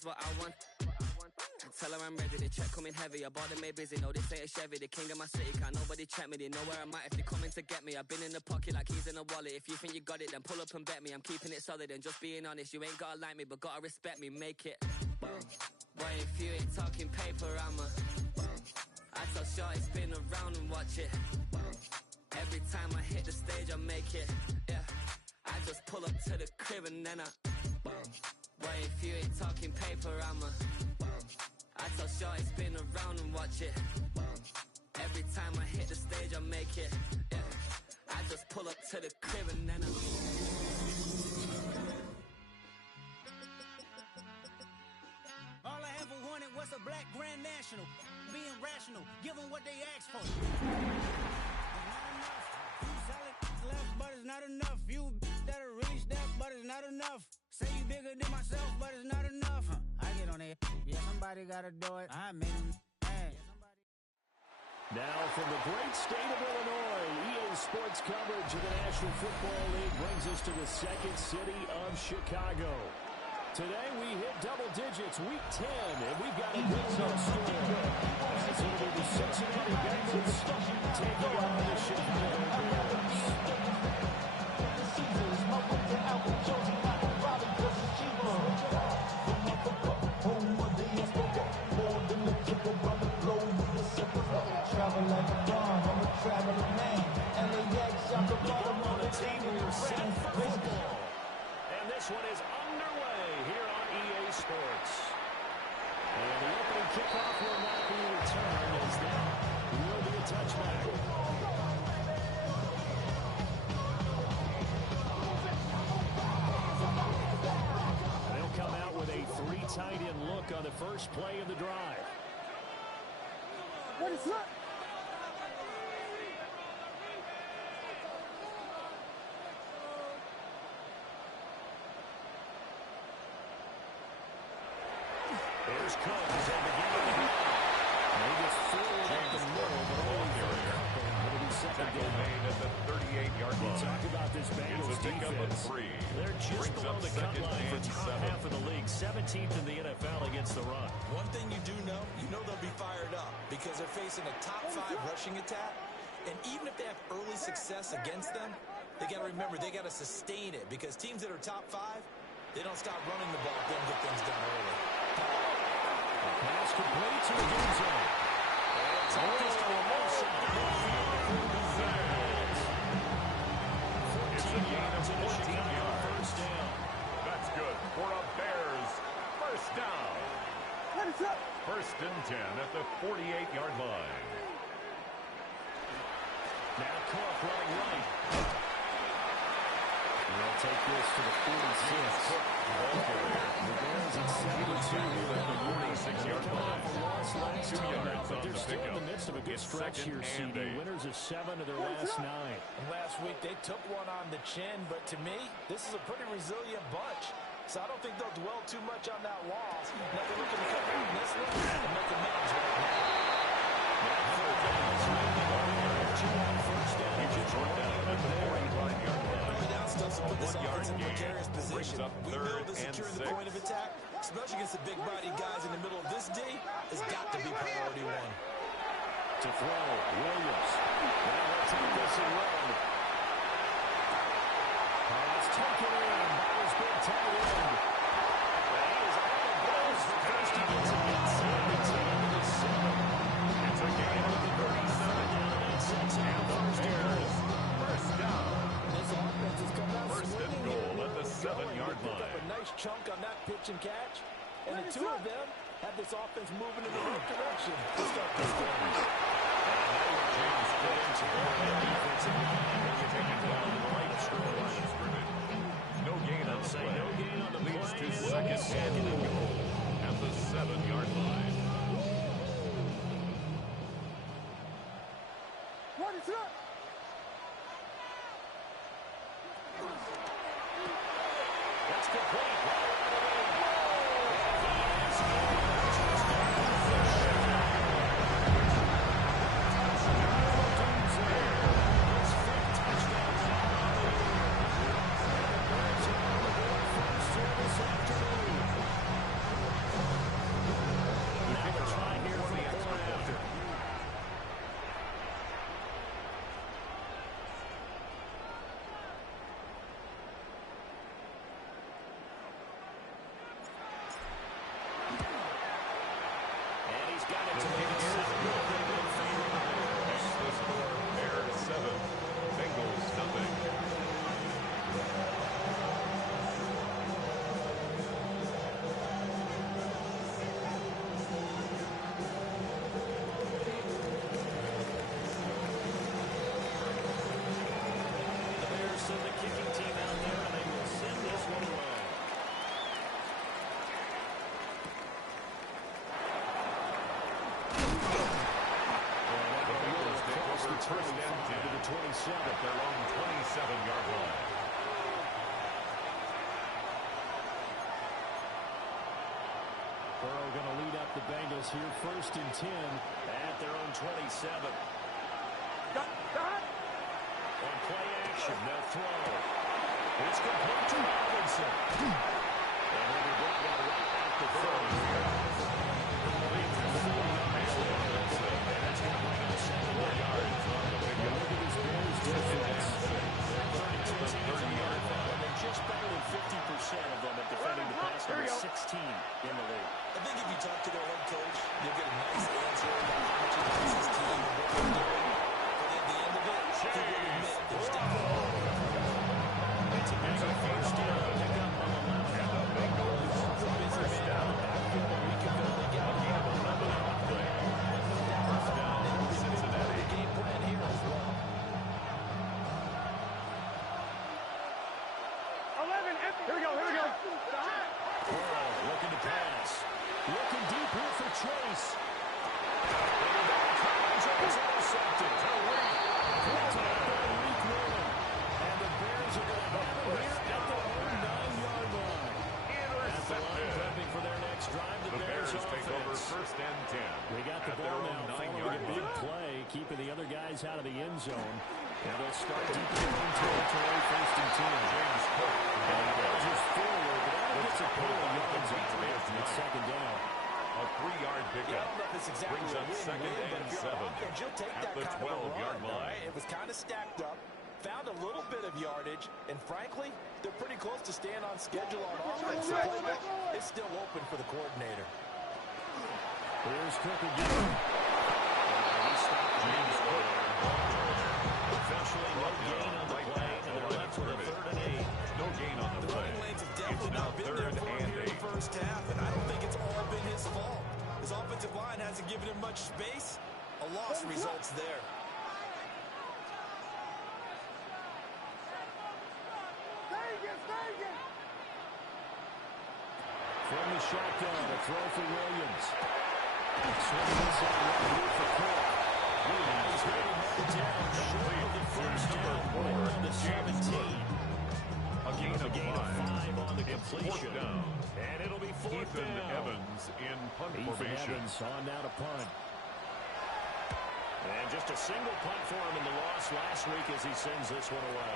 is what I want. Tell her I'm ready, the check coming heavy. I bought them made busy, no, this ain't a Chevy. The king of my city, can't nobody check me. They know where I'm at if they coming to get me. I've been in the pocket like keys in a wallet. If you think you got it, then pull up and bet me. I'm keeping it solid and just being honest. You ain't gotta like me, but gotta respect me, make it. Boy, if you ain't talking paper, I tell shorty spin around and watch it. Every time I hit the stage, I make it. Yeah, I just pull up to the crib and then boy, if you ain't talking paper, I tell shorty spin around and watch it. Every time I hit the stage, I make it. Yeah, I just pull up to the crib and then All I ever wanted was a black Grand National. Being rational, give them what they ask for. Left, but it's not enough. You that'll really step, but it's not enough. Say you bigger than myself, but it's not enough. I get on it. Yeah, somebody gotta do it. I made him mad. Now from the great state of Illinois, EA Sports coverage of the National Football League brings us to the second city of Chicago. Today we hit double digits, week 10, and we've got a good score. As it'll be the Cincinnati Bengals taking on the Chicago Bears. The Caesars, my winter apple, chosen apple, Bobby versus Chico. Home of the Escobar, more than the triple brother, blow with the simple. Travel like a bomb, I'm a traveling man. LAX, I'm the bottom of the team in your friends. Football. And this one is underway here on EA Sports. And the opening kickoff will not be returned as there will be a touchback. And they'll come out with a three tight end look on the first play of the drive. What is that? There's Cook as they begin to go. He gets forward at the middle, but only for a couple. It'll be second down. Made at the 38-yard line. Talk about this Bengals defense. They're just below the cut line for top half of the league. 17th in the NFL against the run. One thing you do know, they'll be fired up because they're facing a top 5 rushing attack. And even if they have early success against them, they got to remember they got to sustain it because teams that are top 5, they don't stop running the ball if they don't get things done early. Pass complete to Gonzo. It's a gain of 14 yards. First down. That's good for a Bears first down. First and 10 at the 48-yard line. Now Cook running right. They'll take this to the 46. The Bears at 72 here at the 46-yard line. Last time, but they're still in the midst of a good stretch here, CD. Winners of 7 of their last 9. Last week they took one on the chin, but to me, this is a pretty resilient bunch. So I don't think they'll dwell too much on that loss. Now they're looking to come out in this one and make amends right now. First down. You just run down at the 45-yard line. Still to put this offense in a 1-yard precarious gain. position. We build to securing the point of attack, especially against the big-bodied guys in the middle of this D, has got to be priority 1. To throw, Williams. Now let's take this and run. Pass taken in by his big tight end. And he is out of bounds for first. He gets it inside the 10 to the 7. It's a gain of 37 yards. Bears first down. This offense has come out First and goal at the 7-yard pick up line. a nice chunk on that pitch and catch, and the two of them have this offense moving in the right direction to start this game. James Gibbons the defensive line. Taken down to the right line of scrimmage. No gain on the play. No gain on the Leads play. to second and goal at the 7-yard line. What is that? That's complete. First and 10 to the 27. at their own 27-yard line. Burrow going to lead up the Bengals here. First and 10 at their own 27. On play action, they'll throw. It's complete to Robinson. And he'll be brought down right at the 30. Lead to 49. And that's going to bring him 7 more yards. Look at this Bears defense. 30-yard line. And just better than 50% of them at defending the pass, number 16 in the league. I think if you talk to their head coach, you'll get a nice answer about how much he likes his team and what they're doing. But at the end of it, he will admit there's definitely it's a big first down. Pick up on the left. And the Bengals first down. we can barely get a Again, another run play. First down, Cincinnati. game plan here as well. 11, here we go. Burrow looking to pass. Looking deep here for Chase. It's intercepted. And the Bears are going to have it here at their own 9-yard line. At the line prepping for their next drive, the Bears take over offense. first and 10. They got the at their ball own now following 9-yard a big line. play, keeping the other guys out of the end zone. And they'll start deep in their own territory, first and 10. James Cook. And the Rodgers forward, but that gets a couple of yards out of it. It's second down. A 3-yard Yeah, I pickup. don't know if it's exactly Brings a up win-win, second but and if you're 7 on offense, you'll take at that the kind of a 12-yard run, line. right? It was kind of stacked up, found a little bit of yardage, and frankly, they're pretty close to staying on schedule on offense. The playbook is still open for the coordinator. Here's Cook again. He stopped James Cook. Eventually, no gain on the play, and they're left with a 3rd and 8. No gain on the The play. running lanes have It's definitely now not been there 3rd for him and here in 8. the first half, and I don't think it's all been his fault. His offensive line hasn't given him much space. A loss results there. From the shotgun, a throw for Williams. Swing inside right here for Cook. Williams getting headed down short of the first down. Going on to 17. A gain of 5 on the It's completion. 4th down. And it'll be 4th Ethan down. Evans in punt Ethan formation. Evans on now to punt. And just a single punt for him in the loss last week as he sends this one away.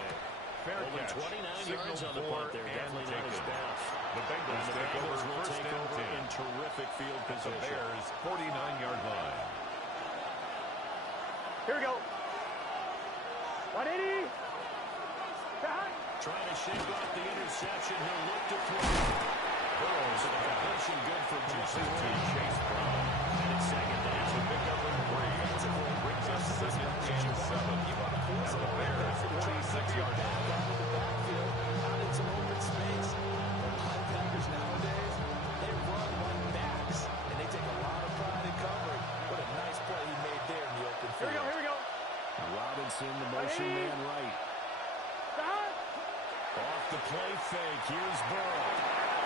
Fair Only catch. 29 yards on the Signal punt there. for Definitely and not his taken. best. The Bengals And the take over Bengals will first take and over 10. in terrific field The position. Bears' 49-yard line. Here we go. 180. Trying to shake off the interception. He'll look to throw. Burrows and a completion good for Jesse To Williams. Chase Brown. And it's second down. It's a pickup and 3. Brings us 2nd and 7. You want to force At a the Bears' 46-yard line. out of the backfield, out in some open space. The linebackers nowadays, they run like backs, and they take a lot of pride in covering. What a nice play he made there in the open field. Here we go. Robinson, the motion man right. Off the play fake. Here's Burrow.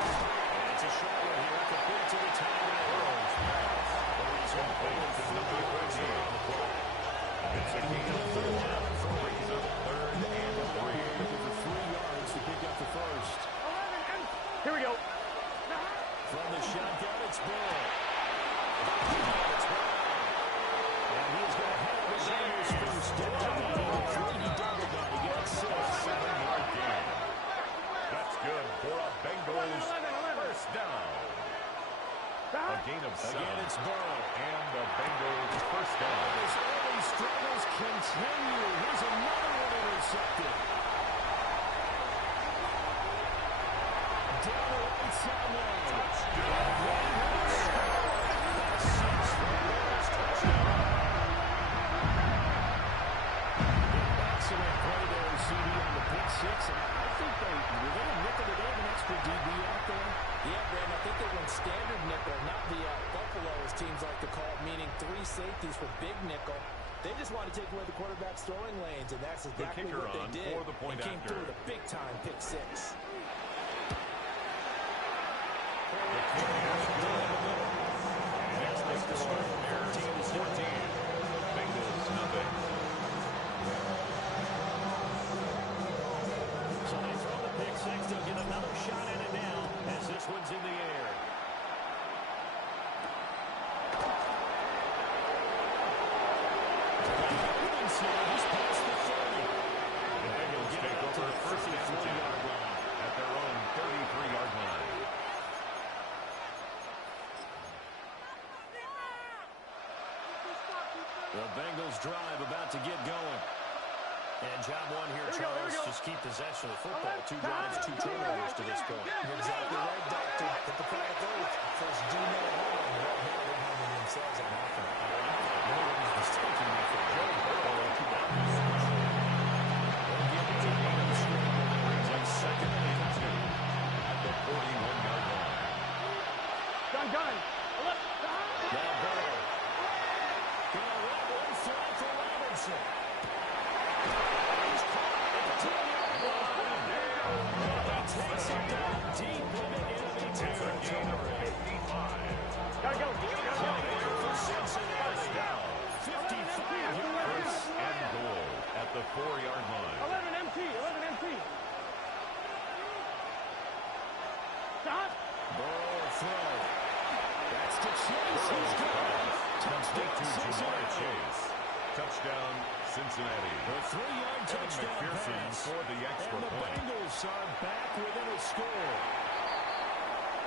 And it's a short one here. Complete to the tight end. Burrow's pass. Burrow's complete to number 13 on the play. It's a gain of 4. Brings up 3rd and 3. Looking for 3 yards to pick up the first. Here we go. From the shotgun, it's Burrow. It's Burrow. And he's going to have his first down. He doubled that. He got 6. 7-yard gain. That's good for a Bengals first down. A gain of 7. Again, it's Burrow. And the Bengals first down. His early struggles continue. Here's another one intercepted. Down the right sideline. Excellent play there, CD on the pick 6. And I think were they a nickel today, an extra DB out there? Yeah, Brandon, I think they went standard nickel, not the Buffalo, as teams like to call it, meaning 3 safeties for big nickel. They just want to take away the quarterback's throwing lanes, and that's exactly kicker what they on did. for the point They came after. through with a big-time pick 6. Next, the score, Bears 14. Bengals nothing. The Bengals drive about to get going. And job one here, Charles, just keep possession of the football. 2 drives, 2 turnovers to this point. You're exactly right, Doctor. Hippocratic oath. First, do no harm. Right now, they're harming themselves on offense. Nobody's mistaking me for Joe Burrow. They'll give it to Adam Scramble. Brings up 2nd and 2 at the 41-yard line. Gun. Now Burrow. Gonna let one fly for Robinson. He's caught at the 10-yard line. He takes it down deep into enemy territory. Gotta go. For Cincinnati. 55 yards. And goal at the 4-yard line. 11 MT. Stop. Burrow throw. That's to Chase. He's got it. Touchdown, Cincinnati. Chase. Touchdown, Cincinnati. The 3-yard touchdown McPherson pass. for the extra and the point. Bengals are back within a score.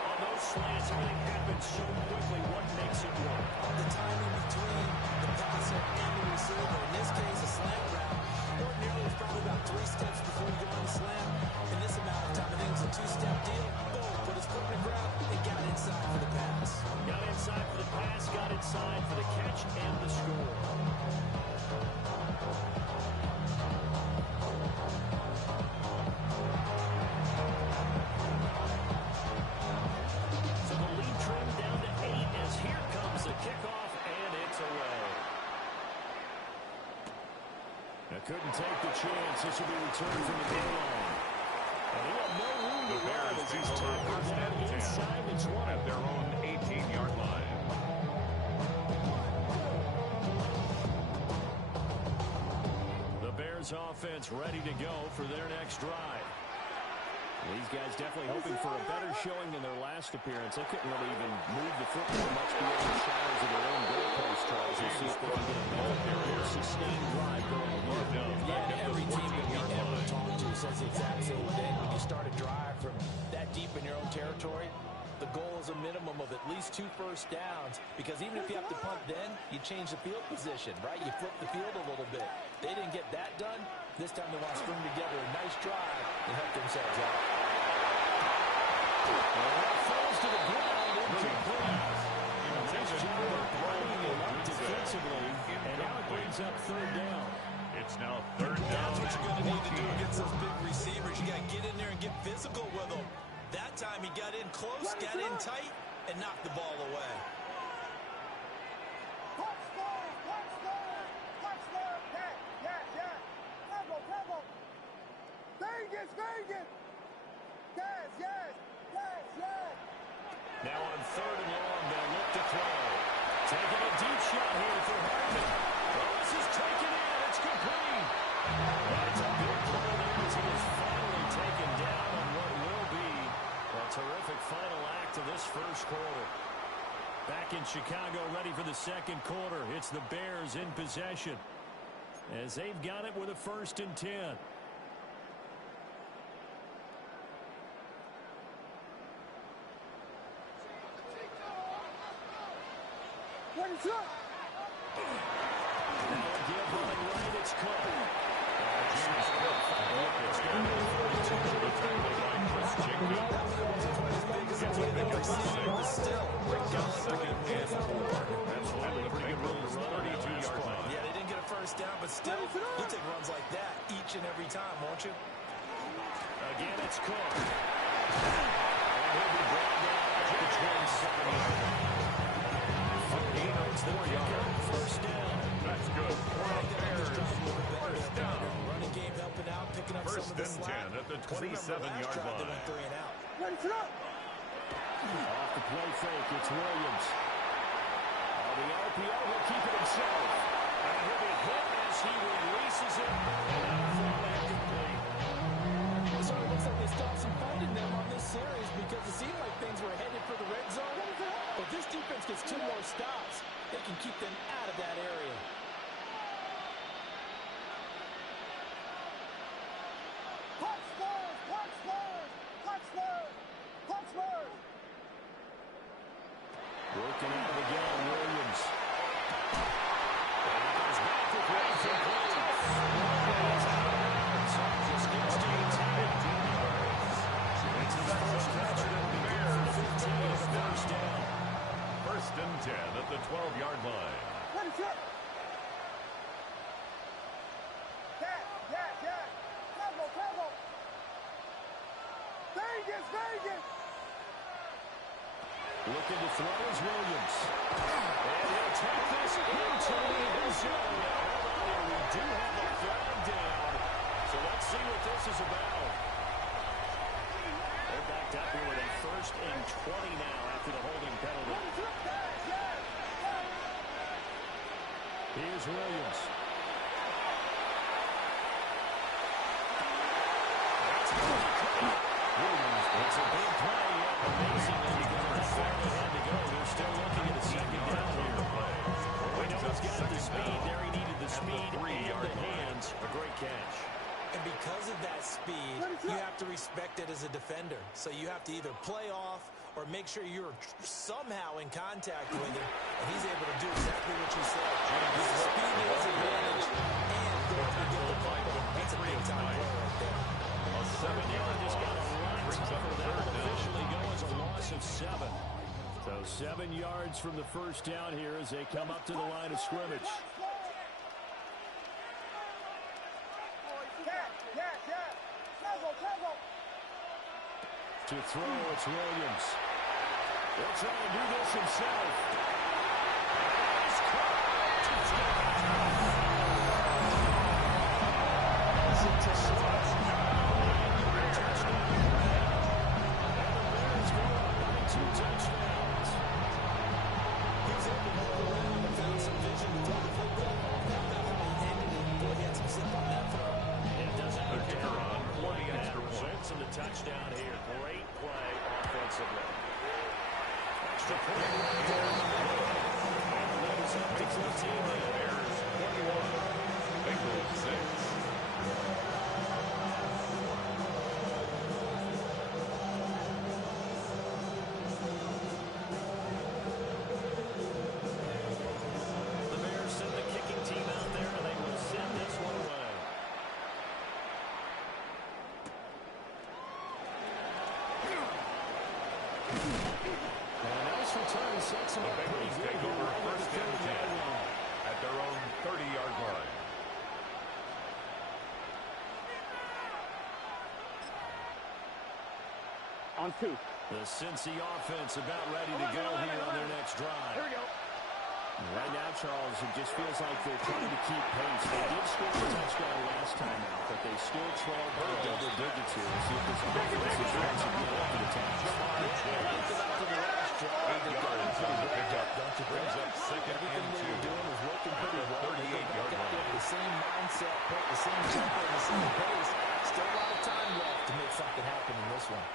On those slants, everything happens so quickly. What makes it work? The timing between the passer and the receiver. In this case, a slant route. Ordinarily, it's probably about 3 steps before you go on the slant. In this amount of time, I think it's a 2-step deal. Boom, put his foot in the ground and got inside for the pass. Got inside for the pass, got inside for the catch and the score. So the lead trimmed down to 8 as here comes the kickoff, and it's away. Now couldn't take the chance. This will be returned from the goal line. And he had no room to run as he's tackled down inside the 20. At their own 18-yard line. The Bears offense ready to go for their next drive. These guys definitely hoping for a better showing than their last appearance. They couldn't really even move the football much beyond the shadows of their own goalpost, Charles. We'll see if they can get a more sustained drive going here. Yeah, every team that we ever talk to says the exact same thing. When you start a drive from that deep in your own territory, the goal is a minimum of at least 2 first downs, because even if you have to punt then, you change the field position, right? You flip the field a little bit. They didn't get that done. This time they want to string together a nice drive and help themselves out. That falls to the ground. Incomplete. Nice job of blowing it up defensively, and now it brings up 3rd down. It's now 3rd down. That's what you're going to need to do against those big receivers. You got to get in there and get physical with them. That time he got in close, got in tight, and knocked the ball away. Now on 3rd and long, they'll look to throw. Taking a deep shot here for Hartman. This is taken in. It's complete. That's a big play there as he is finally taken down on what will be a terrific final act of this first quarter. Back in Chicago, ready for the second quarter. It's the Bears in possession as they've got it with a 1st and 10. What is up? Now a give running right, it's Cook. James Cook. It's going to be 42 to the tackle by Chris Jacob. It's a pick up for 6. Still, Down 2nd and 4. That's one of the pretty good runs. 32-yard line. yeah, they didn't get a first down, but still, you'll take runs like that each and every time, won't you? Again, it's Cook. And he'll be brought down at the 27-yard line. The kicker, 1st down. That's good. For the Bears. 1st down. Running game helping out, picking up some of the 1st slack. and 10 at the 27-yard They line. went 3 and out. Off the play fake, it's Williams. The RPO will keep it himself. And he'll be hit as he releases it. And thrown incomplete. So it looks like they stopped some finding them on this series, because it seemed like things were headed for the red zone. But this defense gets 2 more stops. They can keep them out of that area. Working out again, Williams. And Looking to throw is Williams. And he'll take this into the end zone. We do have a flag down. So let's see what this is about. They're backed up here with a 1st and 20 now after the holding penalty. Here's Williams. Williams, it's a big play. Amazingly, because of how far they had to go, they're still looking at a 2nd down here. We know he's got the speed there. He needed the speed and the hands. A great catch. And because of that speed, you have to respect it as a defender. So you have to either play off or make sure you're somehow in contact with him. And he's able to do exactly what you said. His speed to his advantage and go up and get the ball. That's a big-time play right there. A 7-yard just got a line cover. That will officially go as a loss of 7. So 7 yards from the 1st down here as they come up to the line of scrimmage. To throw, it's Williams. He'll try and do this himself. He's caught. Touchdown here. Great play offensively. Extra point right there. And the lead is up to 14. Bears 21. Bengals 6. The Bears send the kicking team out there, and they will send this one away. Return sets them up pretty good. Take over 1st and 10 at their own 30-yard line. On 2. The Cincy offense about ready to go here on their next drive. Here we go. Right now, Charles, it just feels like they're trying to keep pace. They did score a touchdown last time out, but they still trail by double digits here. We'll see if this offense is going to get up to the task. Brings up 2nd and 2. Doing is working pretty well. 38-yard line. The same mindset, the same tempo, the same pace. Still a lot of time left to make something happen in this one.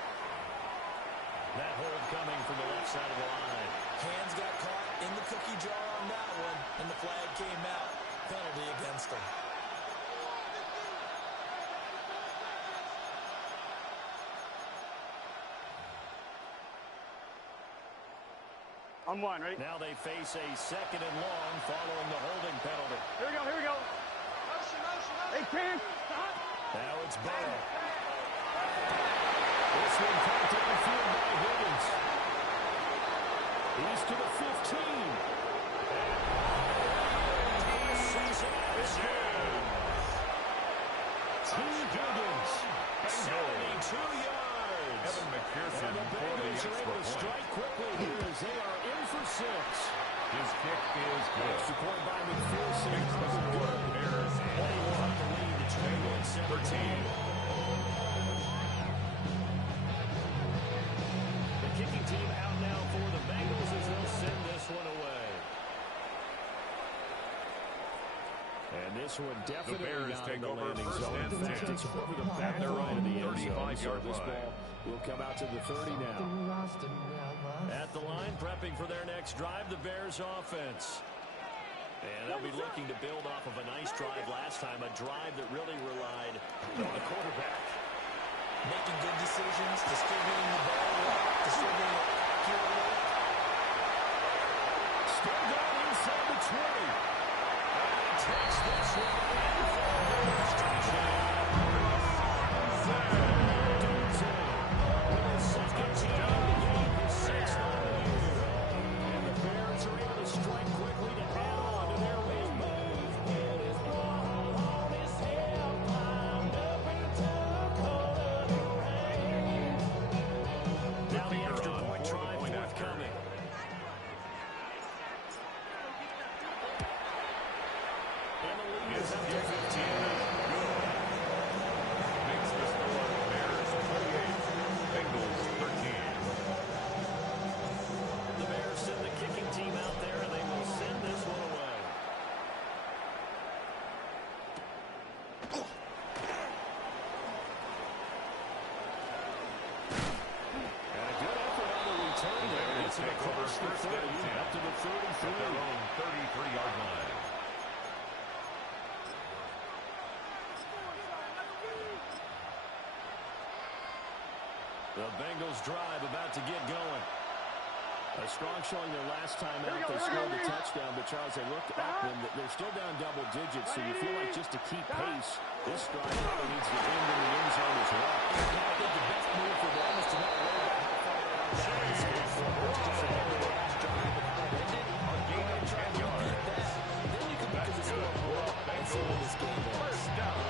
That hold coming from the left side of the line. Hands got caught in the cookie jar on that one, and the flag came out. Penalty against him. On 1, ready? Now they face a 2nd and long following the holding penalty. Here we go, here we go. Hey, Ken. Now it's Bell. This one caught downfield by Higgins. He's to the 15. T. Higgins. 72 yards. Evan McPherson and the for the Bengals are extra able to point. strike quickly here as they are in for 6. His kick is good. Extra point by McPherson. Good. Bears 21. The lead to 21-17. The kicking team out now for the Bengals as they'll send this one away. And this one definitely Bears not take in the over landing 1st zone. and 10 It's over the back their line own of the end zone. 35-yard So this line. ball will come out to the 30 now. At the line, prepping for their next drive, the Bears offense. And they'll be looking to build off of a nice drive last time, a drive that really relied on the quarterback. Making good decisions, distributing the ball well, distributing it accurately. Still going inside the 20. And he takes this one in for a demonstration. With his 2nd team in the game, his 6th on the year. And the Bears are able to strike quickly to add on to their lead. past the 30, up to the 33. At their own 33-yard line. The Bengals drive about to get going. A strong showing their last time out. They scored the touchdown, but Charles, they looked up and they're still down double digits, so you feel like just to keep pace, this drive probably needs to end in the end zone as well. I think the best move for them is to not worry about how far they're out down the score. Just remember the last drive and how it ended. A gain of 10 yards. Then you can look at the scoreboard and see where this game is. First down.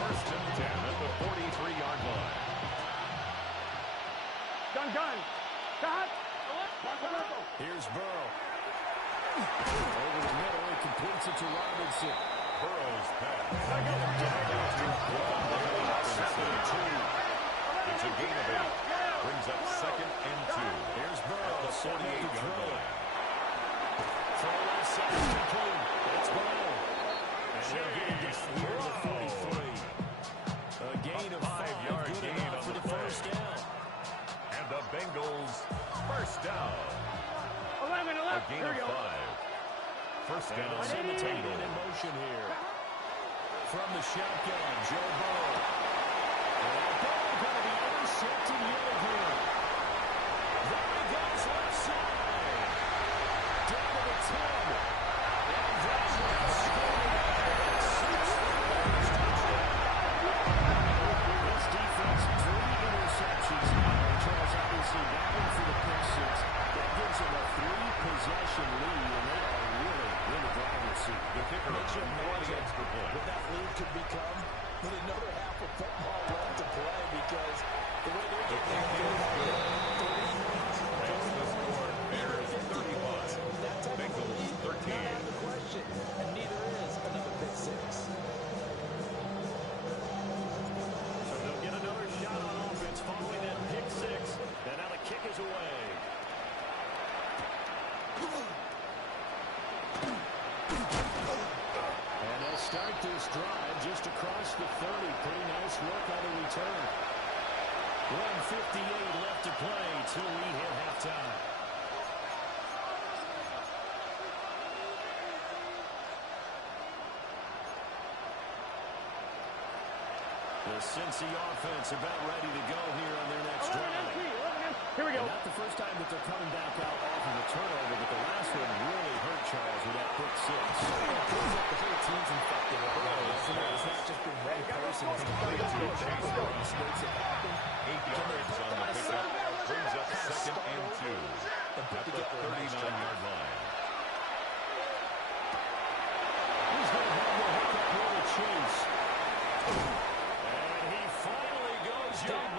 First and 10 at the 43-yard line. Gun. Cut. Here's Burrow. Over the middle, he completes it to Robinson. Burrow's pass. It's a gain of 8. Brings up second and 2. Here's Burrow. At the 48-yard line. Throw left side is complete. It's Burrow. And he'll get this here at the 43. A gain of 5. Good enough for the first down. And the Bengals first down. 11. A gain of 5. First down. And send the tight end in motion here. From the shotgun, Joe Burrow. And that ball going to be intercepted yet again. There he goes left side. Down to the 10. And that's what scored. This defense, 3 interceptions now. Charles, obviously that one for the pick six. That gives them a 3-possession lead, and they are really in the driver's seat. The kicker should want the extra point. What that lead could become with another half of football left to play, because the way they're getting there, Makes the score Bears 35. that type of Bengals lead, 13. not out of the question, and neither is another pick six. So they'll get another shot on offense following that pick six. And now the kick is away. And they'll start this drive just across the 30. Pretty nice work on the return. 1:58 left to play till we hit halftime. The Cincy offense about ready to go here on their next drive. Here we go. And not the first time that they're coming back out off of a turnover, but the last one really hurt Charles with that pick six. The whole team's infected with it. It's not just been one person. It's mistakes that happen. 8 yards on the pickup. Brings up second and 2. At the 39-yard line. He's going to have the hookup with a chase. And he finally goes down.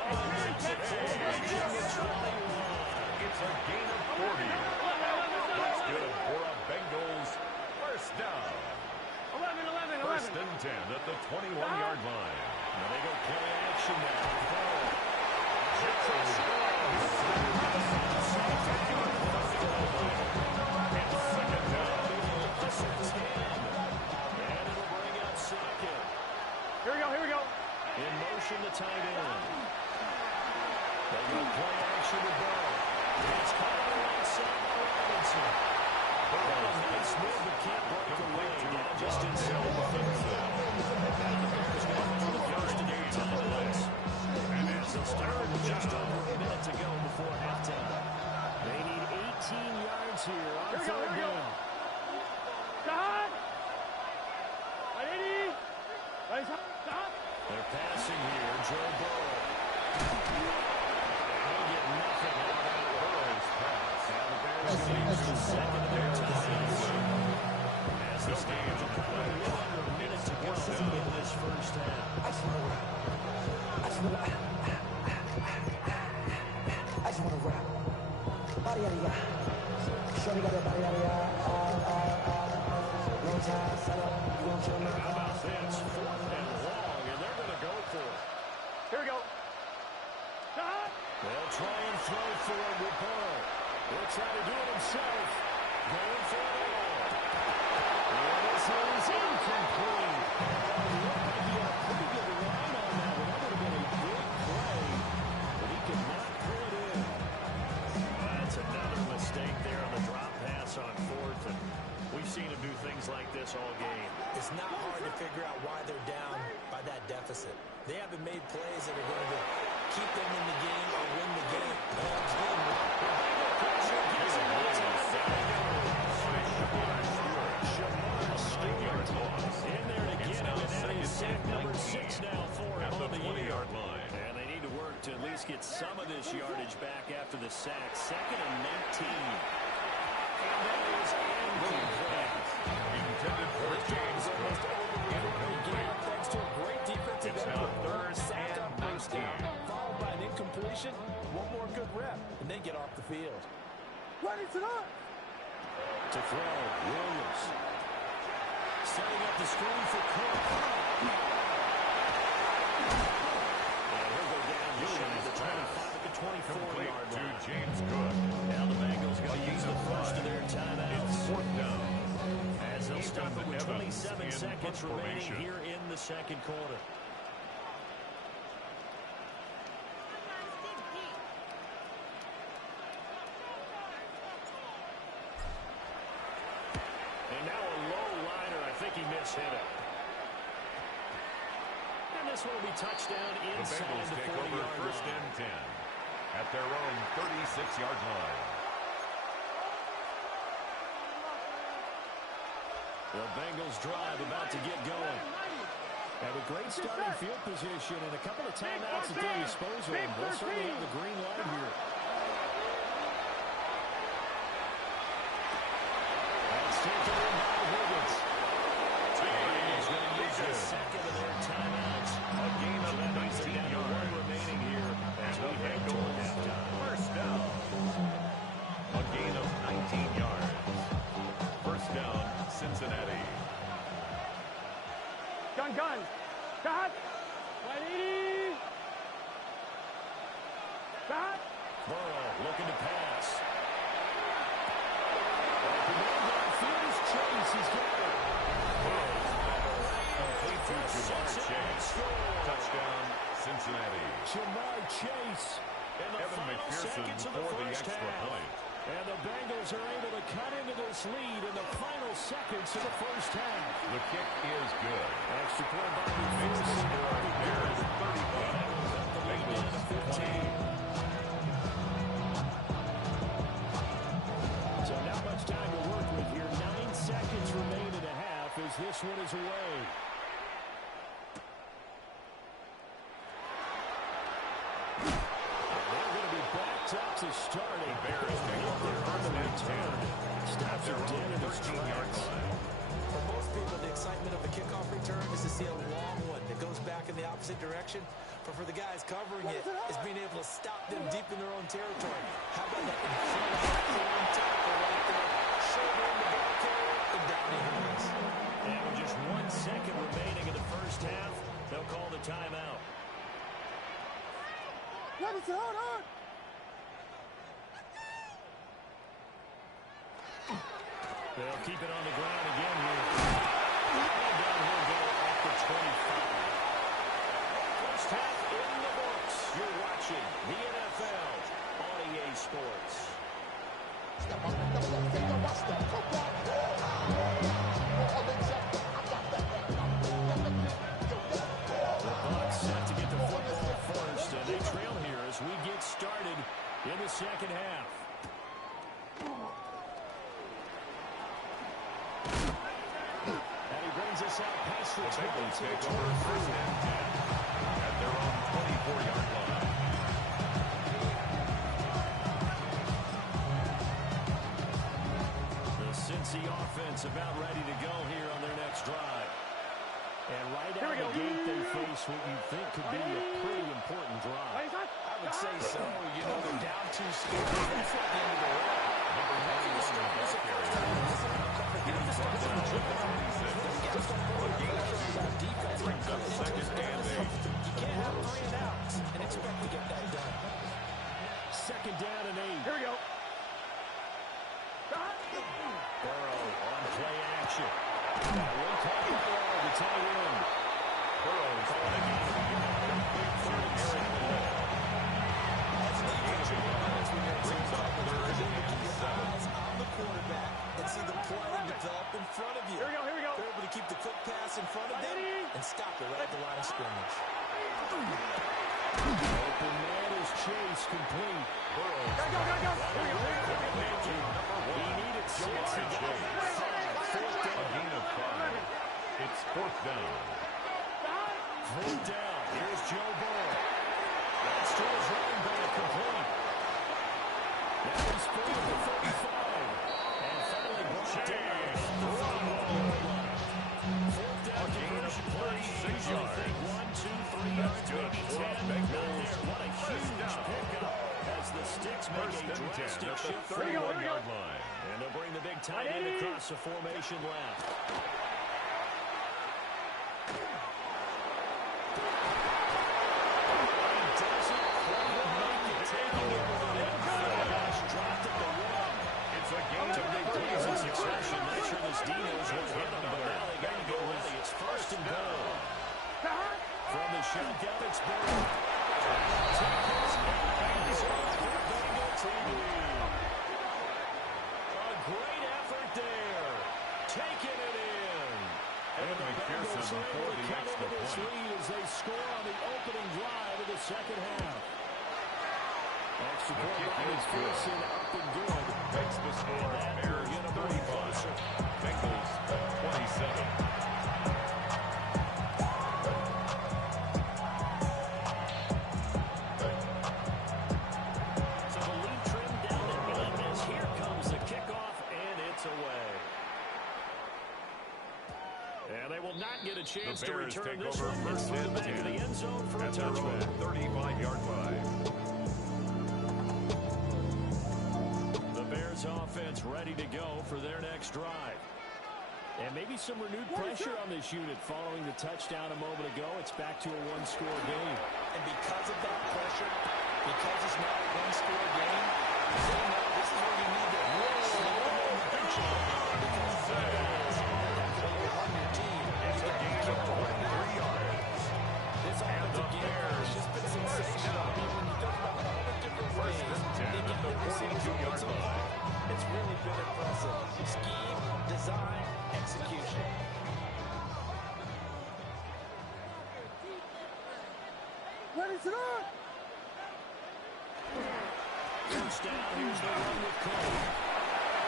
It's a gain of 40. That's good for a Bengals first down. 11. First and 10 at the 21-yard line. Now they go play action now. It's second down. And it'll bring up second. Here we go. In motion, the tight end. They go play action to Burrow. It's caught on the right side by Robinson. Burrow, nice move, but can't break away. Now just inside the 30. Now the Bears going for the first of their timeless. And it's a start with just over a minute to go before halftime. They need 18 yards here on third down. Stop. They're passing here, Joe Burrow. They'll get nothing out of that. Burrow's pass. Now the Bears use the second of their times. As the Steelers will play a little under a minute to go in this first half. I just want to rap. Body, yada, Shorty got that body, long time, set up, you gon' chill my How about this? 4th and long, and they're going to go for it. Here we go. They'll try and throw for it with Burrow. He'll try to do it himself. Going for it all. And this is incomplete. It looked like he had a pretty good line on that one. That would have been a big play, but he could not put it in. That's enough. figure out why they're down by that deficit. They haven't made plays that are going to keep them in the game or win the game. In there to get him, and that is sack number 6 now for him on the 20-yard line. And they need to work to at least get some of this yardage back after the sack. 2nd and 19. And that is incomplete. Intended for James Cook. Thanks to a great defensive It's now effort. 3rd and 19. Followed by an incompletion. One more good rep, and then get off the field. To throw, Williams. Setting up the screen for Cook. And he'll go down just shy of the 25 at the 24-yard line. To James Cook. Now the Bengals going to use the first of their timeouts. It's 4th down. As they'll stop it with Evans 27 in seconds punt remaining formation. here in the second quarter. And now a low liner. I think he mishit it. And this one will be touchdown The inside Bengals the take over 40-yard 1st line. and 10 at their own 36-yard line. The Bengals drive about to get going. Have a great starting field position and a couple of timeouts at their disposal. And they'll certainly have the green light here. That's taken in by Higgins. Bengals going to use the second of their timeouts. A gain of 19 yards. Remaining here as we head Bengals toward halftime. 1st down. A gain of 19 yards. 1st down, Cincinnati. Gun. Cut. 180. Cut. Burrow looking to pass. Open up downfield is Chase. He's got it. Complete to Jamar Chase. Touchdown, Cincinnati. Jamar Chase. In the Evan final McPherson seconds of for the first extra half. point. And the Bengals are able to cut into this lead in the final seconds of the first half. The kick is good. Extra point by Makes the McPherson. score Bears 35. Bengals 20. So not much time to work with here. 9 seconds remain in a half as this one is away. Up to start it. Bears take over 1st and 10. Stops Their are dead own in his 13-yard tracks. line. For most people, the excitement of a kickoff return is to see a long one that goes back in the opposite direction. But for the guys covering it, it's being able to stop them deep in their own territory. How about that incredible clean tackle right there? Shoulder in the ball carrier, and down he goes. And with just 1 second remaining in the first half, they'll call the timeout. They'll keep it on the ground again here. And down he'll go at the 25. First half in the books. You're watching the NFL on EA Sports. The Bucs set to get the football first, and they trail here as we get started in the second half. And he brings us out past the 20 Bengals to the take over 1st and 10 at their own 24-yard line. The Cincy offense about ready to go here on their next drive. And right out of the gate, they face what you think could be a pretty important drive. I would say so. You know, they're down 2 scores. That's at the end of the road. Number 91 on the ball carrier. Brings up 2nd and 8. You can't have 3 and outs and expect to get that done. 2nd down and 8. Here we go. Burrow on play action. That one caught the ball to tie in. Burrow calling a game complete for Aaron Glenn. As we get things up 3rd and 7. On the quarterback and see the play develop in front of you. Here we go. They're able to keep the quick pass in front of them. pass complete. Burrows. He needed 6. He got 5. A gain of 5. It's 4th down. 4th down. Here's Joe Burrow. That's to his running back complete. Now he's free at the 35. And finally brought down at the 41-yard line. 4th down conversion play. Usually think 1, 2, 3 yards, maybe 10. Not there. What a huge pickup as the Sticks make a drastic shift for the 31-yard line. And they'll bring the big tight end across the formation left. It's a gain of 6. Not sure this Dino's will hit him, but now they got to go with it. It's 1st and goal. From the shotgun, it's Burrow. A great effort there. Taking it in. And the Bengals are able to come into this lead as they score on the opening drive of the second half. Extra point line is Pearson up and good. Makes the score. Bears 35. Bengals 27. So the lead trimmed down to 8 as here comes the kickoff, and it's away. And they will not get a chance to return this one. It's through the back of the end zone for a touchback. 35-yard line. Offense ready to go for their next drive. And maybe some renewed pressure on this unit following the touchdown a moment ago. It's back to a one-score game. And because of that pressure, because it's not a one-score game, they know this is where you need to really slow down the bench because definitely on your team. It's a gain of 23 yards. This offensive game has just been sensational. I mean, when you think about all the different ways they can hit this offense on fire, it's really been impressive. Scheme, design, execution. Ready to go! First down, here's the run with Cole.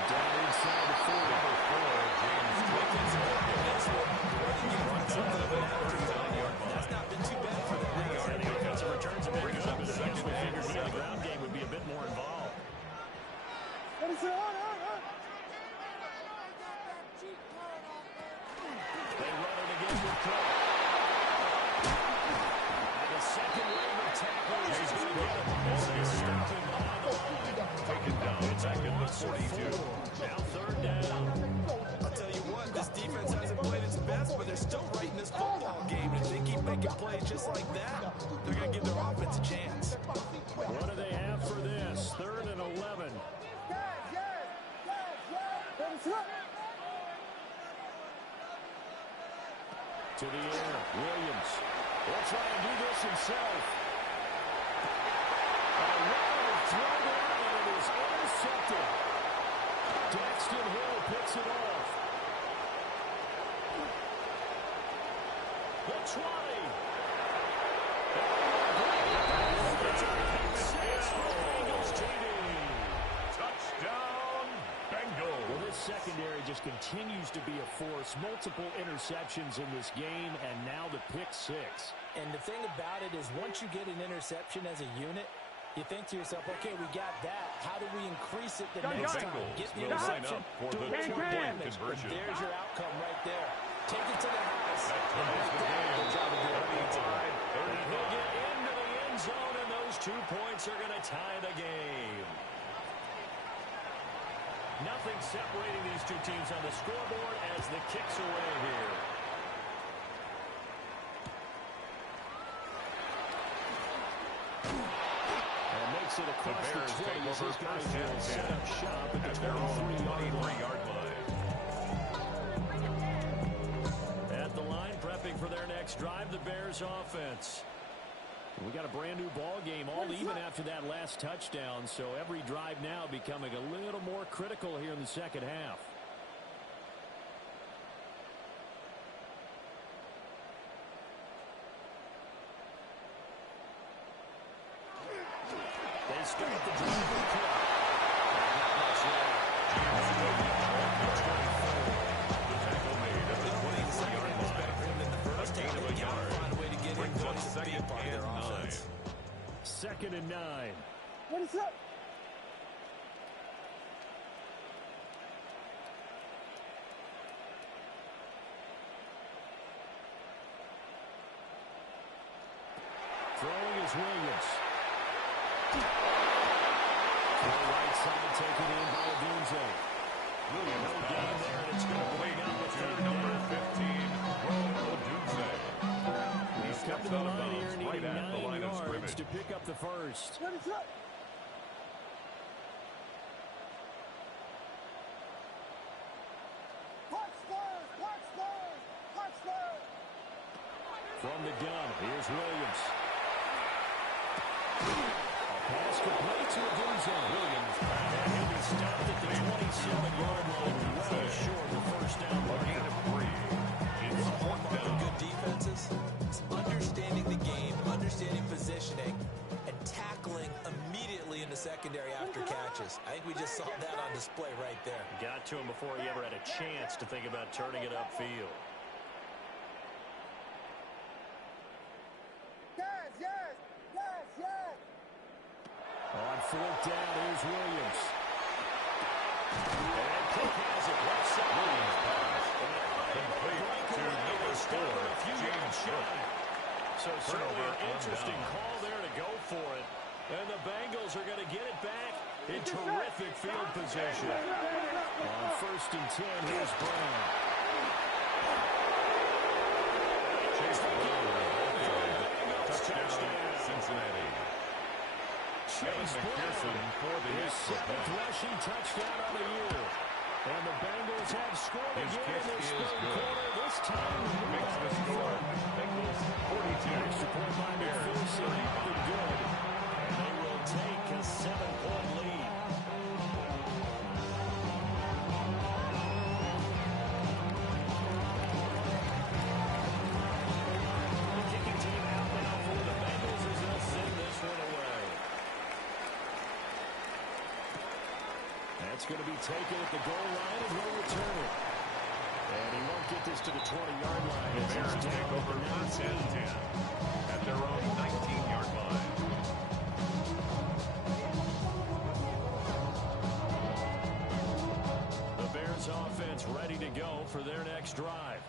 Down inside the 4. Number 4, James Wiggins. That's not been too bad for the Bengals. And the offensive returns have been good, but I guess we figured and the ground game would be a bit more involved. Ready to go! They run it again with Cole. And the second wave of tackles is going to get him as they stop him behind the line. Taken down back at the 42. Now 3rd down. I'll tell you what, this defense hasn't played its best, but they're still right in this football game. And if they keep making plays just like that, they're going to give their offense a chance. What do they have for this? 3rd and 11. To the air, Williams. Will try and do this himself. A wild throw down, and it is intercepted. Daxton Hill picks it off. The 20. Touchdown, Bengals. Well, this secondary just continues to be a force. Multiple interceptions in this game, and now the pick 6. And the thing about it is once you get an interception as a unit, you think to yourself, okay, we got that. How do we increase it the next time? Get the interception, for do the a little more damage. conversion. There's your outcome right there. Take it to the house. That ties the game. Good job of doing it. He'll get into the end zone, and those 2 points are going to tie the game. Nothing separating these two teams on the scoreboard as the kick's away here. And makes it across the 20 as his guys will set up shop at the 23-yard line. At the line, prepping for their next drive, the Bears offense. We got a brand new ball game, all even after that last touchdown, so every drive now becoming a little more critical here in the second half. at the driving play. Not much there. The tackle made at the 24-yard line. A gain of a yard. Brings up second and 9. Second and 9. What is up? Throwing is Williams. To the right side, taken in by Odunze. Williams No gain there, and it's going to bring out the third number down. 15, Odunze. He steps Up to the out of line here, bounds needing right at the 9 line of yards scrimmage. to pick up the first. What is up? From the gun, here's Williams. A pass complete to Odunze. Williams. And he'll be stopped at the 27-yard line. Well short of the first down. A gain of 3. It's fourth down. Good defenses, it's understanding the game, understanding positioning, and tackling immediately in the secondary after catches. I think we just saw that on display right there. Got to him before he ever had a chance to think about turning it upfield. On fourth down, here's Williams. And Cook has it. Left side. Williams pass. Complete to number 4, James Cook. So certainly Turnover an on interesting down. call there to go for it. And the Bengals are going to get it back in terrific field position. On first and 10, here's Brown. Chase the ball. Touchdown, Cincinnati. Kevin McPherson for the His extra seventh point. rushing touchdown of the year. And the Bengals have scored His again kick in this is third good. quarter. This time, Makes the score. Bengals 42. Extra point by McPherson, nothing good. And they will take a 7-point lead. The kicking team out now for the Bengals as they'll send this one away. That's going to be taken at the goal line and he'll return it. And he won't get this to the 20-yard line. The Bears take over first and 10 at their own 19-yard line. The Bears offense ready to go for their next drive.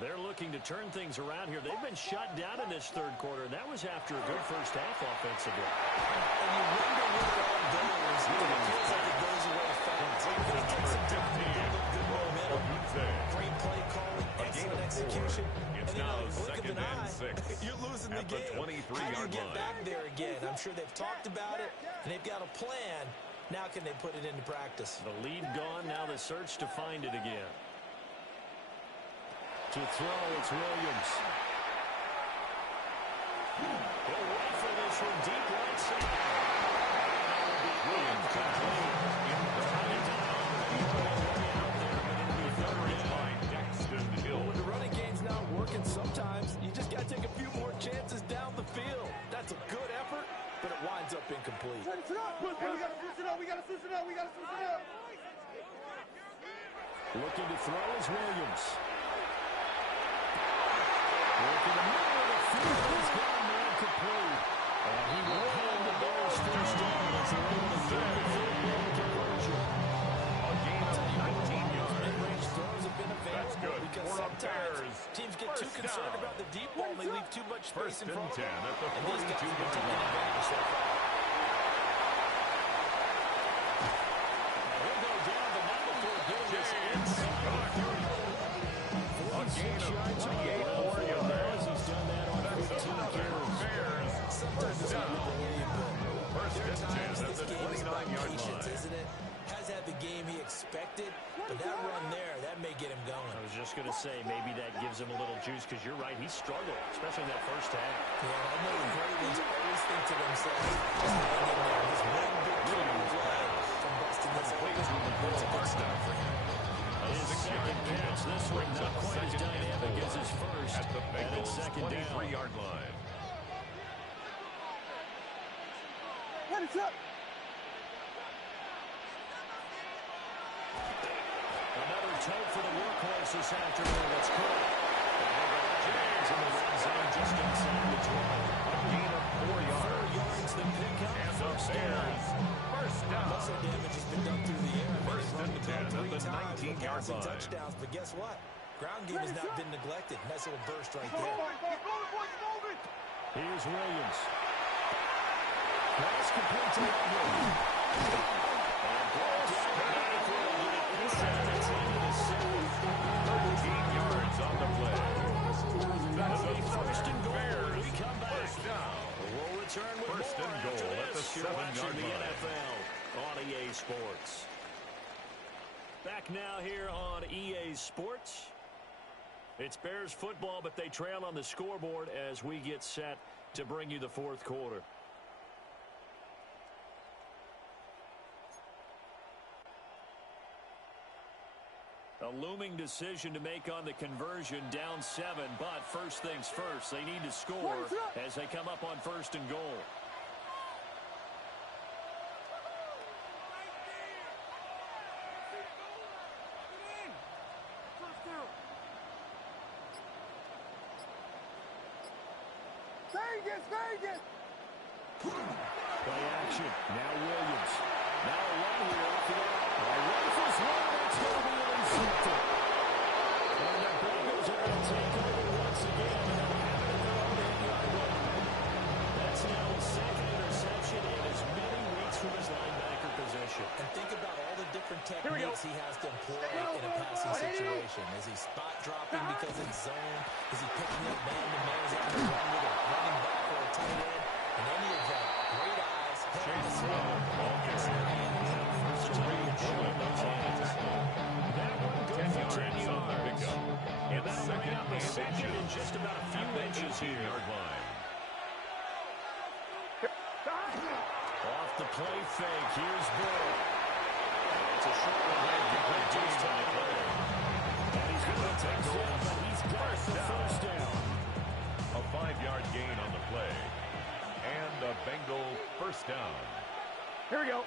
They're looking to turn things around here. They've been shut down in this third quarter, and that was after a good first half offensively. And you wonder where it all goes. It feels like it goes away fast. It's going to take some time to build up good momentum. Great play calling, excellent execution. It's and now in a blink of second an and eye, 6 you're losing the at the game. 23-yard How do you get line. back there again? I'm sure they've talked about it, and they've got a plan. Now can they put it into practice? The lead gone, now the search to find it again. To throw, it's Williams. He'll wait for this one deep right side. Williams complete. When the running game's not working, sometimes you just got to take a few more chances down the field. That's a good effort, but it winds up incomplete. We gotta switch it up. We gotta switch it up. We gotta switch it up. Looking to throw is Williams. Working the middle of the field. He's got a man complete. And he will have the Bears first down as they're able to get the field goal conversion. A gain of 19 yards. Mid-range throws have been available. That's good. Because For the sometimes Bears. teams get too First concerned down. about the deep ball and they leave too much space First in and front of 10 them. at the And these guys have been 42-yard taking line. advantage so far. And he'll go down, but not before getting this inside the 30. A gain of 28 more yards. He's done that on That's 15 another carries. Bears Sometimes first it's down. not the game, but First there are and 10 times at this the game is about 29-yard patience, line. isn't it? Has had the game he expected, but that run there, that may get him going. I was just going to say, maybe that gives him a little juice, because you're right, he struggled, especially in that first half. Yeah, I know the great ones always think to themselves, just hang in there. This one big play from busting this open. That's a good start for him. His second catch, this one not quite as dynamic as his first. At the And Bengals it's second down. 23-yard line. Another tote for the workhorse this afternoon. It's Cook. James in the red zone just inside the 12. A gain of 4 yards. 4 yards the pickup. And the First down. First down. Muscle damage has been done through the air. First and 10 at the 19-yard line. touchdowns, but guess what? Ground game has not been neglected. Nice little burst right there. Here's Williams. Pass complete to Edwards. And brought down inside the 10 to the 7. 13 yards on the play. That'll be first and goal. We come back. First down. We'll return with First more and goal after at the this. You're 7-yard watching the line. NFL on EA Sports. Back now here on EA Sports. It's Bears football, but they trail on the scoreboard as we get set to bring you the fourth quarter. A looming decision to make on the conversion, down 7, but first things first, they need to score as they come up on first and goal. Play action. Now Williams. Now a run here off the out. Rifles one. It's going to be intercepted. And the Bengals are going to take over once again. And they'll have it at their own 8-yard line. That's now his second interception in as many weeks from his linebacker position. And think about all the different techniques he has to employ in a passing situation. Is he spot dropping because it's zone? Is he picking up man-to-man? Is he having to run with a running back or a tight end? In any event, great eyes, head on the snap, ball gets in the hands. First time showing those hands. That one good for 10 yards. And that'll bring up a second in just about a few inches here. line. Off the play fake, here's Bull. It's a short one there. Just on the play. And he's going to take off, but he's got the first down. A 5-yard gain on the play. And a Bengal first down. Here we go.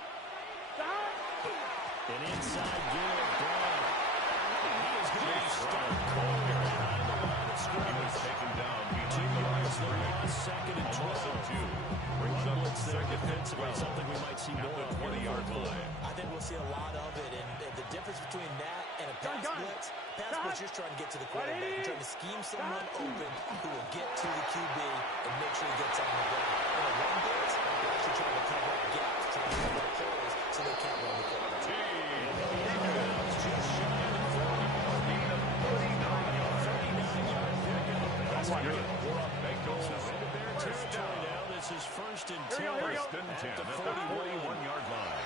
An inside give, Brown. And he is going to start cold behind the line of scrimmage. He was taken down behind 2 the line yards, of the scrimmage. loss, second and 12. Also 2. Brings up Blitz there second and defensively, 12. something we might see At more the of here in 20-yard football. line. I think we'll see a lot of it, and the difference between that and a pass blitz, you're just trying to get to the quarterback. You're trying to scheme someone open who will get to the QB and make sure he gets on the ground. In a run blitz, you're actually trying to cover up gaps, trying to cover up holes so they can't run the football. Just shy of the 40. Gain of 39 yards. 39-yard pickup. That's good. For a Bengals Into Bear first territory down. now. This is first and 10. First and 10 at the 41-yard line.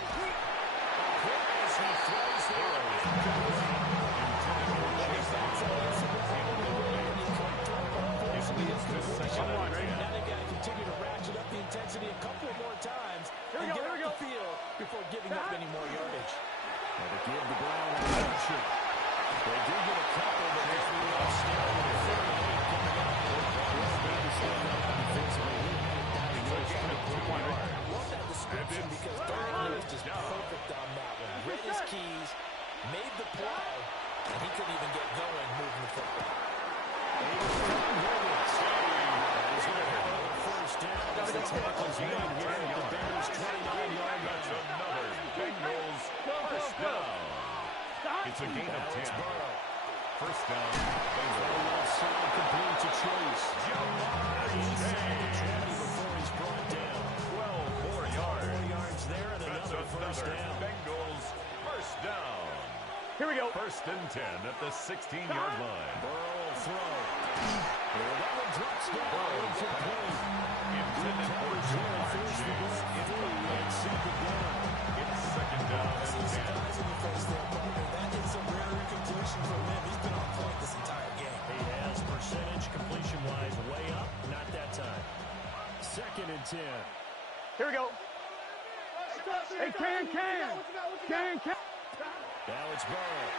As he throws there. Now they've got to continue to ratchet up the intensity a couple more times and get off the field before giving up any more yardage. And to give the Brown an option. They do get a couple, but they'll be off still with a 38 coming up. Maybe stand up defensively. Love that description because Thurman is just perfect on that one. Read his keys, made the play, and he couldn't even get going moving the football. First down as the tackle's made here at the Bears' 29-yard line. That's another Bengals first down. It's a gain of 10. First down, Bengals. Left side complete to Chase. Inside the 20 before he's brought down. 12 more yards. 4 yards there and That's another first another down. Bengals first down. Here we go. First and 10 at the 16-yard line. Burrow will throw. That one drops down. Incomplete. Intended for Chase. It's second down and 10. Surprise in the face there, partner. That is a rare incompletion for him. He's been on point this entire game. He has percentage completion-wise way up. Not that time. Second and 10. Here we go. Hey, can. Can. Now it's Burrow.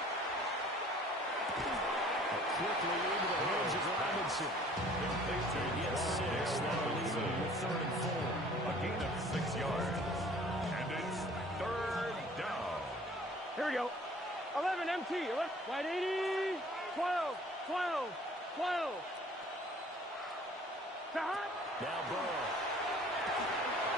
Quickly into the hands of Robinson. He gets 6. That'll leave him with 3rd and 4. A gain of 6 yards. And it's 3rd down. Here we go. 11 MT. 11. Wide 80. 12. 12. 12. Now Burrow.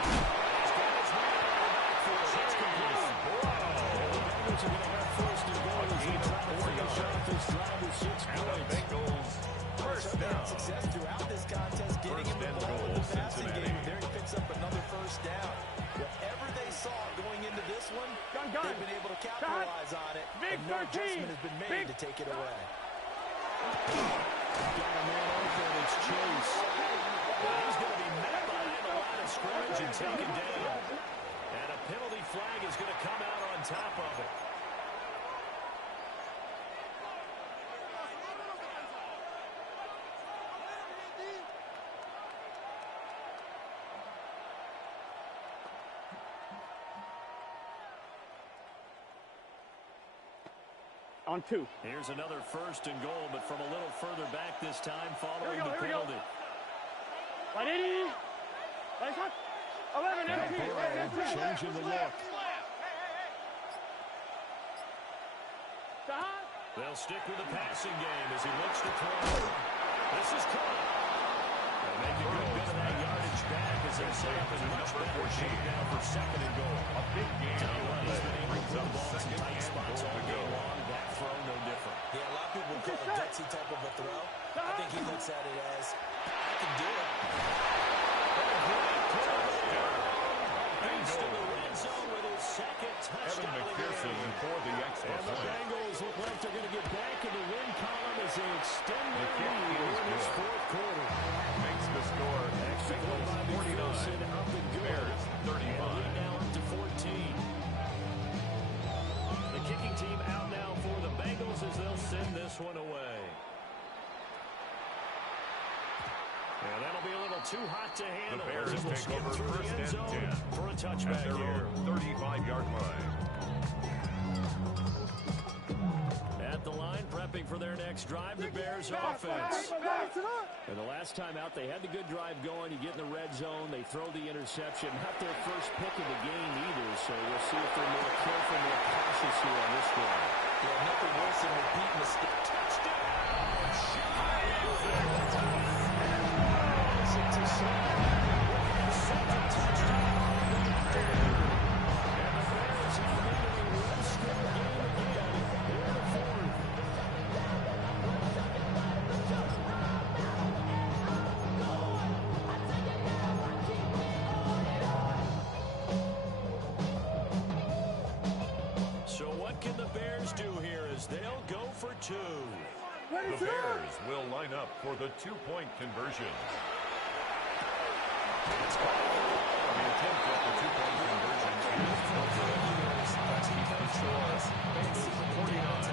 He's got his man out of the backfield. That's complete. The Bengals are going to have 1st and goal as they try to finish off this drive with 6 And the points. Bengals first down. Success throughout this contest, getting him the ball in the passing game. There he picks up another 1st down. Whatever they saw going into this one, they've been able to capitalize on it. Big and no 13. adjustment has been made to take it away. Got a man open. It's Chase. He's going to be met behind the line of scrimmage and taken down. And a penalty flag is going to come out on top of it. On 2. Here's another 1st and goal, but from a little further back this time following the Here we go. penalty. Wide 80. 11 MT. Changing the look. They'll stick with the passing game as he looks to throw. This is caught. They'll make a good bit of that yardage back as they set up a much better shape now for 2nd and goal. A big game. Tell you what, he's been able to put the ball in Second tight and spots goal all to game go. long. That throw, no different. Yeah, a lot of people would call it a gutsy type of a throw. I think he looks at it as, I can do it. Beast in the red zone with his 2nd touchdown. Evan McPherson for the extra And the point. Bengals look like they're going to get back in the win column as they extend The their kick lead feels in this good. 4th quarter. Makes the score. Extra point by Bengals McPherson 49. up and good. Bears And lead 35. now up to 14. The kicking team out now for the Bengals as they'll send this one away. And that'll be a little too hot to handle. The Bears as it will take skip over through 1st the end and zone 10 for a at touchback their here. own 35-yard line. At the line, prepping for their next drive, the Bears offense. And the last time out, they had the good drive going. You get in the red zone, they throw the interception. Not their first pick of the game either, so we'll see if they're more careful, more cautious here on this drive. Yeah, nothing worse than repeat mistake. Touchdown! Second touchdown. And the Bears have made it a one-score game again. Here in the 4th. So what can the Bears do here as they'll go for 2? The Bears will line up for the 2-point conversion. It's called. The attempt at the 2-point conversion is no good. Defense scores. Bengals 49.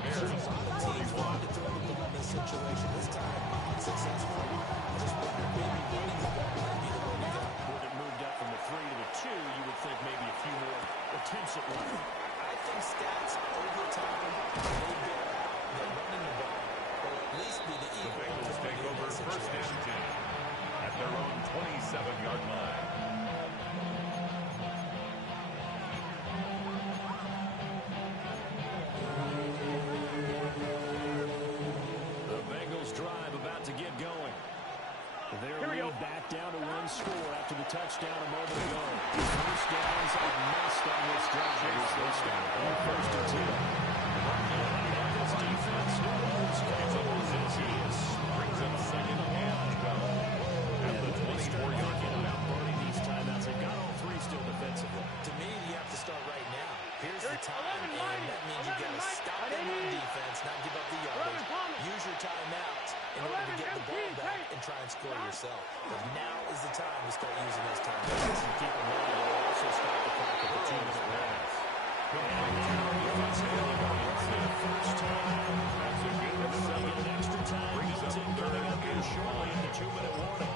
Bears 41. To throw the ball in this situation. This time, successful. I just wonder if maybe running the ball might be the way to go. Would it moved up from the 3 to the 2, you would think maybe a few more attempts at one. I think stats over time may bear out that running the ball will at least be the The equal. Bengals take over 1st and 10 at their own 27-yard line. The Bengals drive about to get going. Their lead back down to 1 score after the touchdown a moment ago. First downs are missed on this drive as they start on 1st and 10. Bengals defense knows Campbell as he is. Brings up 2nd and 12 at the 24-yard line. About burning these timeouts. They've got all 3 still defensively. To me, you have to start right now. Here's the time, and that means you got to stop them on defense, not give up the yardage. Use your timeout in order to get the ball back and try and score yourself. But now is the time to start using those timeouts. And keep in mind, they'll also start the clock at the 2-minute warning. Defense really going for the first time. That's a gain of 7. An extra time built in coming up here shortly in the 2-minute warning.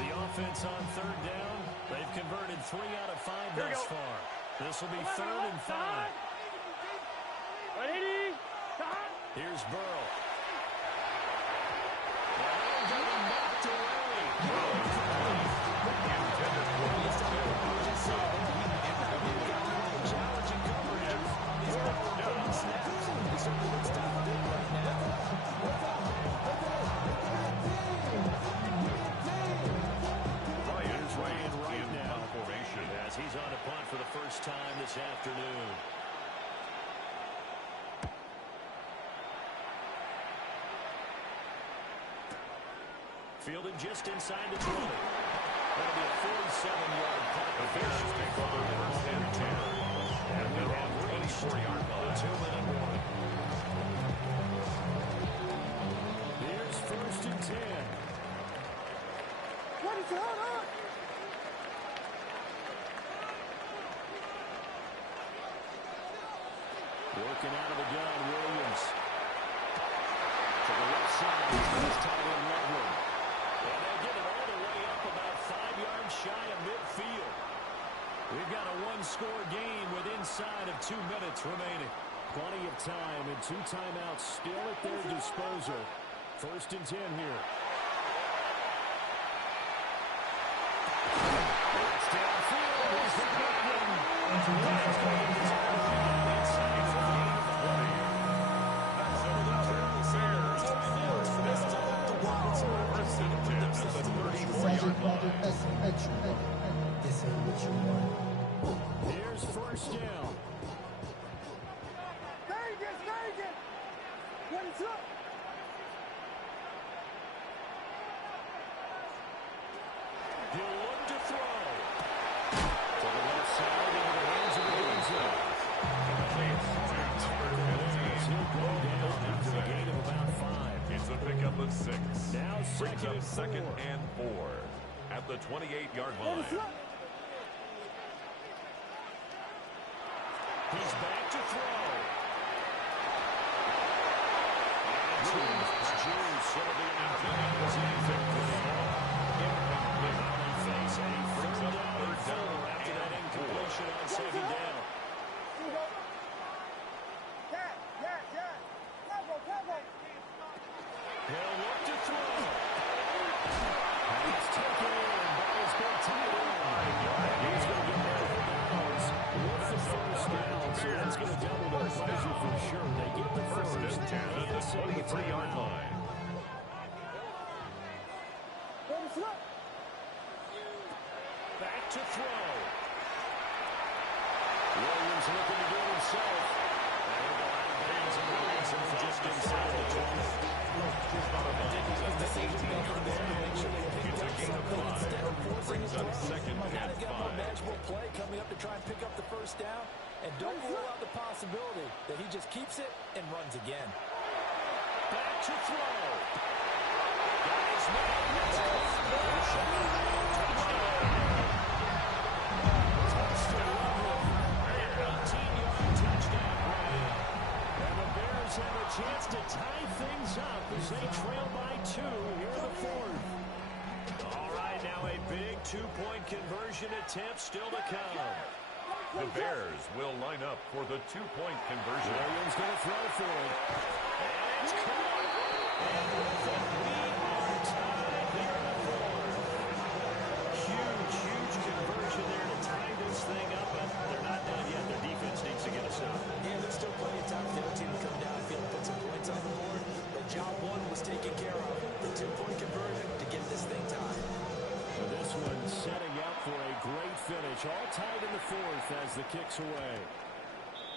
The offense on 3rd down. They've converted 3 out of 5 thus far. This will be 3rd and 5. Ready? Here's Burrow. And getting knocked away. Challenging coverage on these opening snaps. He certainly looks dialed in right now. Here's Ryan right now formation as he's on a punt for the first time this afternoon. Fielded just inside the 20. That'll be a 47-yard punt. The Bears take over 1st and 10. And they're on the 24-yard line. 2-minute warning. Here's 1st and 10. Working out of the gun, Williams. To the left side, he's tight end Loveland. And they'll get it all the way up about 5 yards shy of midfield. We've got a one-score game with inside of 2 minutes remaining. Plenty of time and 2 timeouts still at their disposal. 1st and 10 here. It's downfield. Here's the Here's 1st down. He'll look to throw. To the left side into the hands of the end zone. He'll go down after a gain of about 5. It's a pickup of 6. Now Brings up 2nd and 4 at the 28-yard line. He's back to throw. It's Juice. It'll be an face a 3rd down after that incompletion on 2nd down. He'll look to throw. He's taken in by his big tight end. He's going to get there for Dallas with the 1st down, so that's going to double their pleasure for sure. They get the 1st at the 23-yard line. Back to throw. Williams looking to do it himself. And he'll go out of bounds in the end zone just inside the 20. It's a gain of 5. Brings up 2nd and 5. Manageable play coming up to try and pick up the 1st down. And don't rule out the possibility that he just keeps it and runs again. Back to throw. Guys, and the Bears have a chance to tie things up as they trail by 2 here in the 4th. All right, now a big 2-point conversion attempt still to come. The Bears will line up for the 2-point conversion. Williams going to throw for it. And it's caught. And with it, we are tied here in the 4th. Huge conversion there to tie this thing up, but they're not done yet. Their defense needs to get a stop. Yeah, there's still plenty of time for the other team to come down and feel and put some points on the board. But job 1 was taken care of. The 2-point conversion to get this thing tied. So this one setting up for a great finish. All tied in the 4th as the kick's away.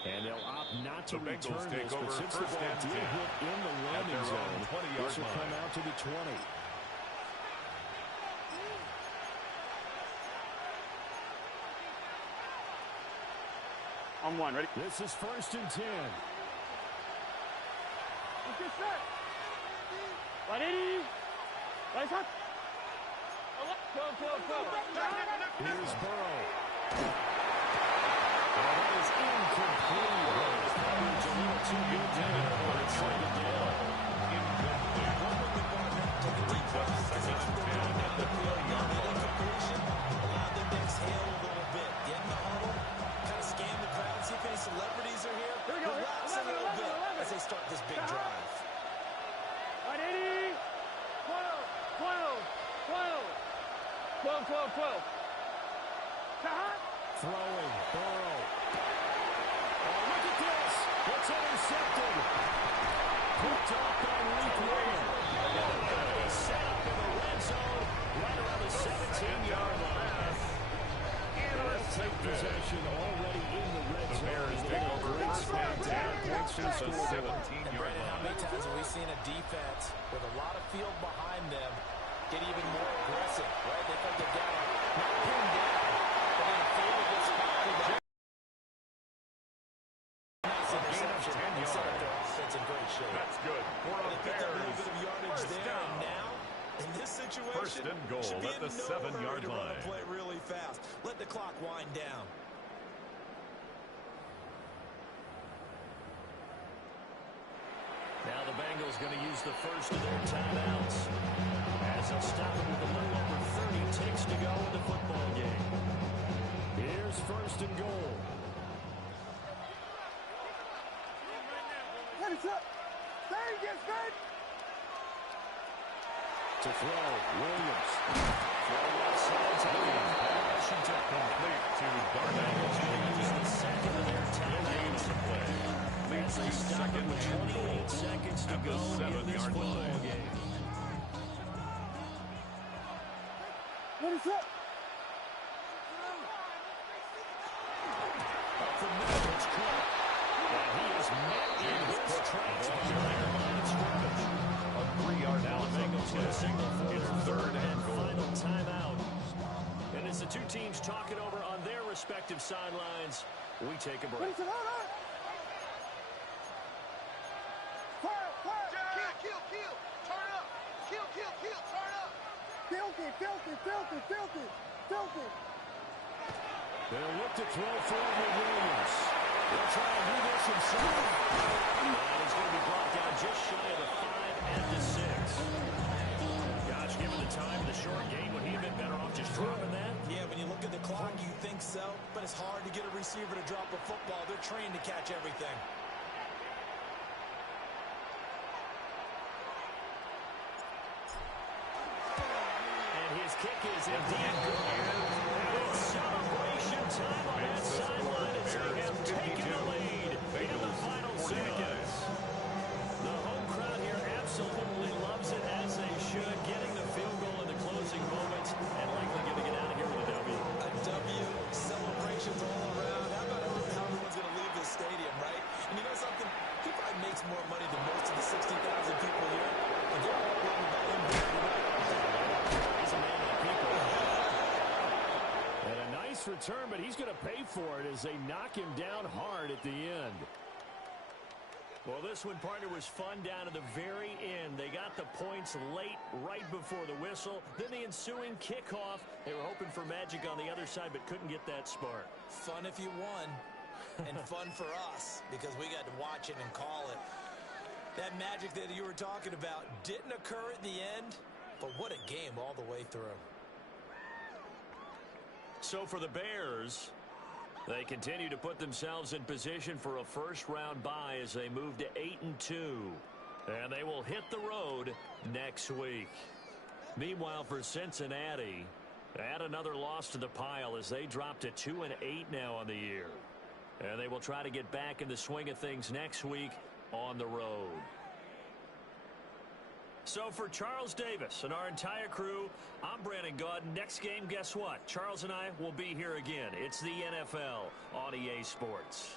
And they'll opt not to return this, but since the ball did hit in the landing zone, this will come out to the 20. On 1, ready? This is 1st and 10. Ready? Right shot. Here's Burrow. And that is incomplete. His coverage a little too good there, but it's traded down. Brings up 2nd and 10 at the 30-yard line. Allowed them to exhale a little 12, 12, 12. Throwing, Burrow. Oh, look at this. It's intercepted. Picked off by Luke Williams. He's set up in the red zone right around the 17-yard line. They'll take possession already in the red zone. Bears take over first and 10 points to the 17-yard How many line. times have we seen a defense with a lot of field behind them get even more aggressive, right? They think they've got to not pin down, but in a favorable spot. Nice interception. They set up their offense in great shape. That's good. For They picked up a little Bears. bit of yardage First there, down. and now, in this situation, First and goal should be at the in no 7-yard hurry to run line. a play really fast. Let the clock wind down. Now the Bengals going to use the first of their timeouts as they'll stop it with a little over 30 ticks to go in the football game. Here's first and goal. To throw, Williams. Throw outside to Williams. Washington complete to Darnell. Use the second of their timeouts to play. As they stop it with 28 seconds to go in this football game. Up the middle, it's Clark. And he is met in his tracks by the line of scrimmage. A 3-yard out. Bengals get a signal for their third and final timeout. And as the two teams talk it over on their respective sidelines, we take a break. They'll look to throw forward with Williams. He'll try and do this himself. And he's going to be brought down just shy of the 5 at the 6. Gosh, given the time of the short game, would he have been better off just dropping that? Yeah, when you look at the clock, you think so, but it's hard to get a receiver to drop a football. They're trained to catch everything. And his kick is indeed good. It's celebration time on that sideline as they have taken the lead in the final seconds. The home crowd here absolutely loves it, as they should, getting the field goal in the closing moments and likely going to get out of here with a W. A W, celebrations all around. How about how everyone's going to leave this stadium, right? And you know something? He probably makes more money than most of the 60,000 people here. And they're all running by him. He's a man of the people. And a nice return, but he's going to pay for it as they knock him down hard at the end. Well, this one, partner, was fun down to the very end. They got the points late, right before the whistle. Then the ensuing kickoff. They were hoping for magic on the other side, but couldn't get that spark. Fun if you won, and fun for us, because we got to watch it and call it. That magic that you were talking about didn't occur at the end, but what a game all the way through. So for the Bears, they continue to put themselves in position for a first-round bye as they move to 8-2. And they will hit the road next week. Meanwhile, for Cincinnati, add another loss to the pile as they drop to 2-8 now on the year. And they will try to get back in the swing of things next week on the road. So for Charles Davis and our entire crew, I'm Brandon Gaudin. Next game, guess what? Charles and I will be here again. It's the NFL on EA Sports.